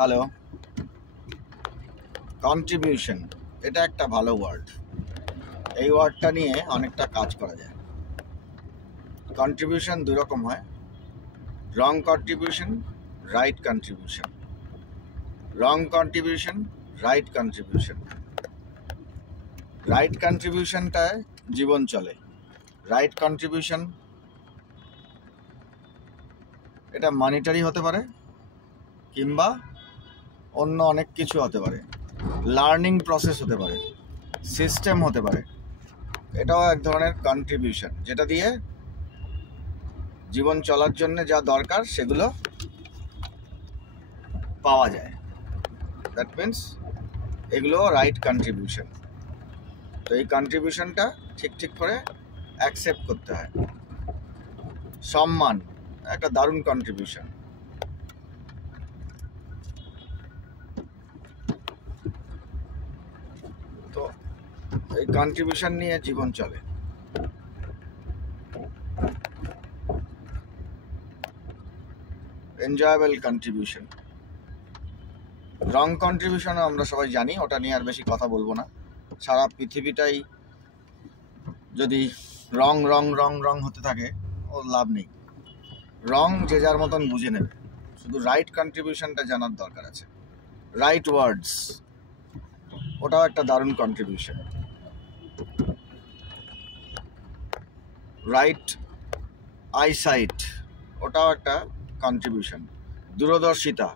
Hello, contribution এটা একটা ভালো ওয়ার্ড। এই ওয়ার্ডটা নিয়ে অনেকটা কাজ করা যায়। কন্ট্রিবিউশন দুই রকম হয়, রং কন্ট্রিবিউশন, রাইট কন্ট্রিবিউশন। রং কন্ট্রিবিউশন, রাইট কন্ট্রিবিউশন। রাইট কন্ট্রিবিউশনটায় জীবন চলে। রাইট কন্ট্রিবিউশন এটা মনিটারি হতে পারে কিংবা অন্য অনেক কিছু হতে পারে, লার্নিং প্রসেস হতে পারে, সিস্টেম হতে পারে। এটাও এক ধরনের কন্ট্রিবিউশন, যেটা দিয়ে জীবন চলার জন্য যা দরকার সেগুলো পাওয়া যায়। দ্যাট মিনস এগুলো রাইট কন্ট্রিবিউশন। তো এই কন্ট্রিবিউশনটা ঠিক করে অ্যাকসেপ্ট করতে হয়। সম্মান একটা দারুণ কন্ট্রিবিউশন। তো এই কন্ট্রিবিউশন নিয়ে জীবন চলে। Enjoyable contribution. রং কন্ট্রিবিউশনও আমরা সবাই জানি, ওটা নিয়ে আর বেশি কথা বলবো না। সারা পৃথিবীটাই যদি রং রং রং রং হতে থাকে, ও লাভ নেই। রং যে যার মতন বুঝে নেবে, শুধু রাইট কন্ট্রিবিউশনটা জানার দরকার আছে। রাইট ওয়ার্ডস, ওটাও একটা দারুণ কন্ট্রিবিউশন। রাইট আইসাইট, ওটাও একটা কন্ট্রিবিউশন। দূরদর্শিতা,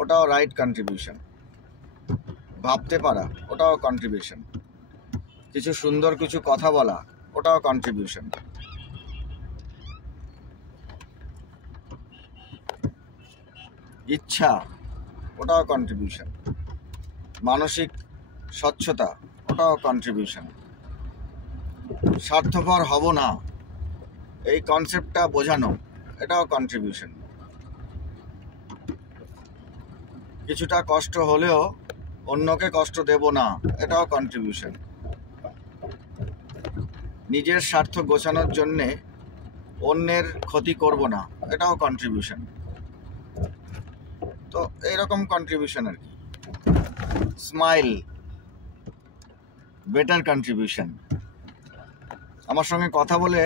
ওটাও রাইট কন্ট্রিবিউশন। ভাবতে পারা, ওটাও কন্ট্রিবিউশন। কিছু সুন্দর কিছু কথা বলা, ওটাও কন্ট্রিবিউশন। ইচ্ছা, ওটাও কন্ট্রিবিউশন। মানসিক স্বচ্ছতা, ওটাও কন্ট্রিবিউশন। স্বার্থপর হব না, এই কনসেপ্টটা বোঝানো, এটাও কন্ট্রিবিউশন। কিছুটা কষ্ট হলেও অন্যকে কষ্ট দেব না, এটাও কন্ট্রিবিউশন। নিজের স্বার্থ গোছানোর জন্যে অন্যের ক্ষতি করব না, এটাও কন্ট্রিবিউশন। তো এইরকম কন্ট্রিবিউশন আর কি। Smile, better contribution. আমার সঙ্গে কথা বলে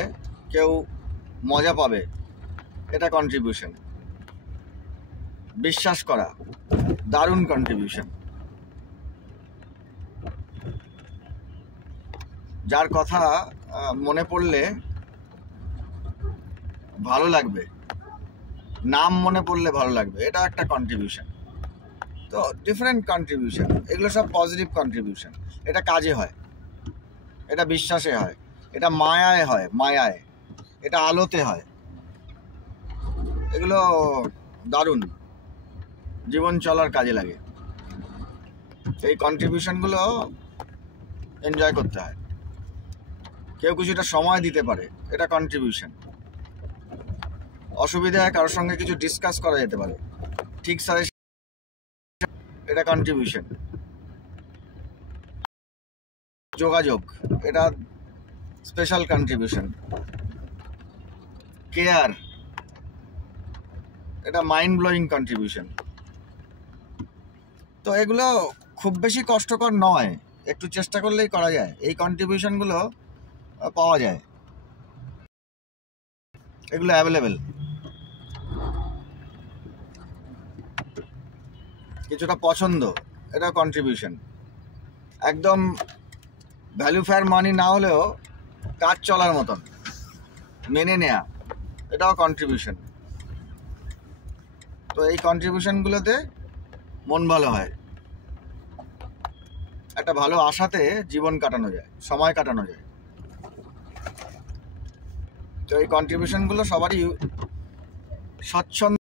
কেউ মজা পাবে, এটা কন্ট্রিবিউশন। বিশ্বাস করা, দারুণ কন্ট্রিবিউশন। যার কথা মনে পড়লে ভালো লাগবে, নাম মনে পড়লে ভালো লাগবে, এটা একটা কন্ট্রিবিউশন। তো ডিফারেন্ট কন্ট্রিবিউশন, এগুলো সব পজিটিভ কন্ট্রিবিউশন। এটা কাজে হয়, এটা বিশ্বাসে হয়, এটা মায়ায় হয়, মায়ায়, এটা আলোতে হয়। এগুলো দারুণ, জীবন চলার কাজে লাগে। এই কন্ট্রিবিউশনগুলো এনজয় করতে হয়। কেউ কিছুটা সময় দিতে পারে, এটা কন্ট্রিবিউশন। অসুবিধায় কারোর সঙ্গে কিছু ডিসকাস করা যেতে পারে, ঠিক সাজেশন, এটা কন্ট্রিবিউশন। যোগাযোগ, এটা স্পেশাল কন্ট্রিবিউশন। কেয়ার, এটা মাইন্ড ব্লোয়িং কন্ট্রিবিউশন। তো এগুলো খুব বেশি কষ্টকর নয়, একটু চেষ্টা করলেই করা যায়। এই কন্ট্রিবিউশনগুলো পাওয়া যায়, এগুলো অ্যাভেলেবেল। কিছুটা পছন্দ, এটা কন্ট্রিবিউশন। একদম ভ্যালু ফেয়ার মানি না হলেও কাজ চলার মতন মেনে নেয়া, এটাও কন্ট্রিবিউশন। তো এই কন্ট্রিবিউশনগুলোতে মন ভালো হয়, একটা ভালো আশাতে জীবন কাটানো যায়, সময় কাটানো যায়। তো এই কন্ট্রিবিউশনগুলো সবারই স্বচ্ছন্দ